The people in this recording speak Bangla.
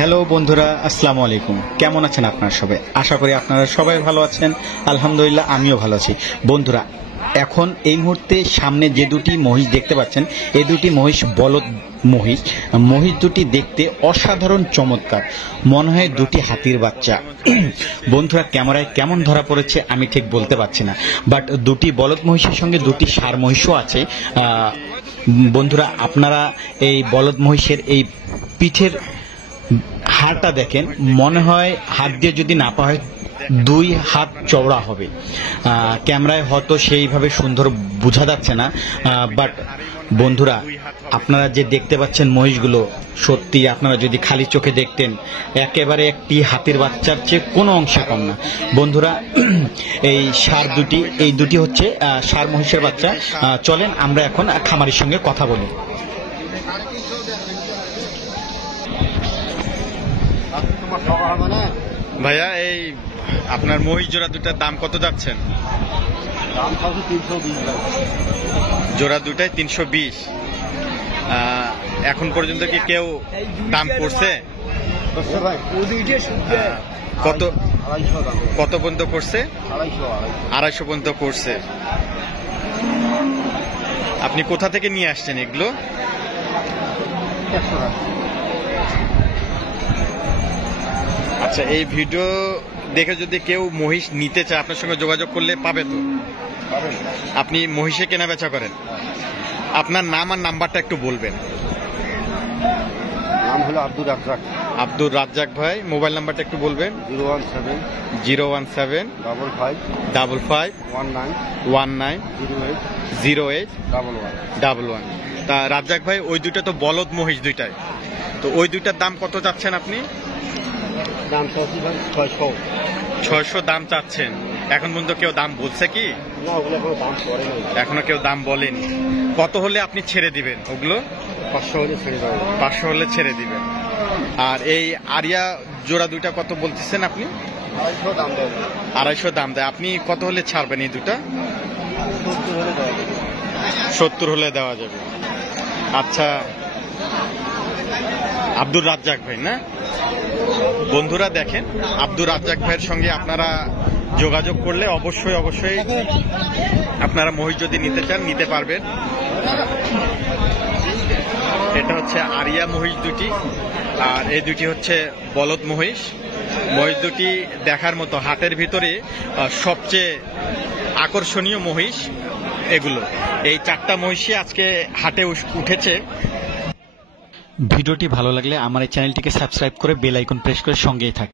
হ্যালো বন্ধুরা, আসসালামু আলাইকুম। কেমন আছেন আপনারা সবাই? আশা করি আপনারা সবাই ভালো আছেন। আলহামদুলিল্লাহ, আমিও ভালো আছি। বন্ধুরা, এখন এই মুহূর্তে সামনে যে দুটি মহিষ দেখতে পাচ্ছেন, এই দুটি মহিষ বলদ মহিষ। মহিষ দুটি দেখতে অসাধারণ চমৎকার, মনে হয় দুটি হাতির বাচ্চা। বন্ধুরা, ক্যামেরায় কেমন ধরা পড়েছে আমি ঠিক বলতে পারছি না, বাট দুটি বলদ মহিষের সঙ্গে দুটি ষাঁড় মহিষও আছে। বন্ধুরা, আপনারা এই বলদ মহিষের এই পিঠের হাড়টা দেখেন, মনে হয় হাত দিয়ে যদি নাপা হয় 2 হাত চওড়া হবে। ক্যামেরায় হয়তো সেইভাবে সুন্দর বোঝা যাচ্ছে না, বাট বন্ধুরা, আপনারা যে দেখতে পাচ্ছেন মহিষগুলো, সত্যি আপনারা যদি খালি চোখে দেখতেন, একেবারে একটি হাতির বাচ্চার চেয়ে কোনো অংশে কম না। বন্ধুরা, এই এই দুটি হচ্ছে ষাঁড় মহিষের বাচ্চা। চলেন আমরা এখন খামারির সঙ্গে কথা বলি। ভাইয়া, এই আপনার মহিষ জোড়া দুটার দাম কত যাচ্ছেন? দাম 320 জোড়া দুটাই 320। এখন পর্যন্ত কি কেউ দাম করছে? কত কত পর্যন্ত করছে? 250 পর্যন্ত করছে। আপনি কোথা থেকে নিয়ে আসছেন এগুলো? আচ্ছা, এই ভিডিও দেখে যদি কেউ মহিষ নিতে চায় আপনার সঙ্গে যোগাযোগ করলে পাবে তো? আপনি মহিষে কেনা বেচা করেন? আপনার নাম আর নাম্বারটা একটু বলবেন। নাম হলো আব্দুর রাজ্জাক। আব্দুর রাজ্জাক ভাই, মোবাইল নাম্বারটা একটু বলবেন। 017 55 19 08 11। তা রাজ্জাক ভাই, ওই দুটো তো বলদ মহিষ দুইটাই, তো ওই দুইটার দাম কত চাচ্ছেন আপনি? দাম 600 দাম চাচ্ছেন। এখন পর্যন্ত কেউ দাম বলছে কি? না, ওগুলো কোনো দাম পড়ে না। এখনো কেউ দাম বলেনি। কত হলে আপনি ছেড়ে দিবেন ওগুলো? 500 হলে ছেড়ে দেবো। 500 হলে ছেড়ে দিবেন। আর এই আরিয়া জোড়া দুইটা কত বলতেছেন আপনি? 250 দাম দেয়। 250 দাম দেয়। আপনি কত হলে ছাড়বেন এই দুটা? 70 হলে দেওয়া যাবে। 70 হলে দেওয়া যাবে। আচ্ছা, আব্দুর রাজ্জাক ভাই না? বন্ধুরা দেখেন, আব্দুর রাজ্জাক ভাইয়ের সঙ্গে আপনারা যোগাযোগ করলে অবশ্যই আপনারা মহিষ যদি নিতে চান নিতে পারবেন। এটা হচ্ছে আরিয়া মহিষ দুটি, আর এই দুটি হচ্ছে বলদ মহিষ। মহিষ দুটি দেখার মতো, হাটের ভিতরে সবচেয়ে আকর্ষণীয় মহিষ এগুলো। এই 4টা মহিষই আজকে হাটে উঠেছে। ভিডিওটি ভালো লাগলে আমার এই চ্যানেলটিকে সাবস্ক্রাইব করে বেল আইকন প্রেস করে সঙ্গেই থাকুন।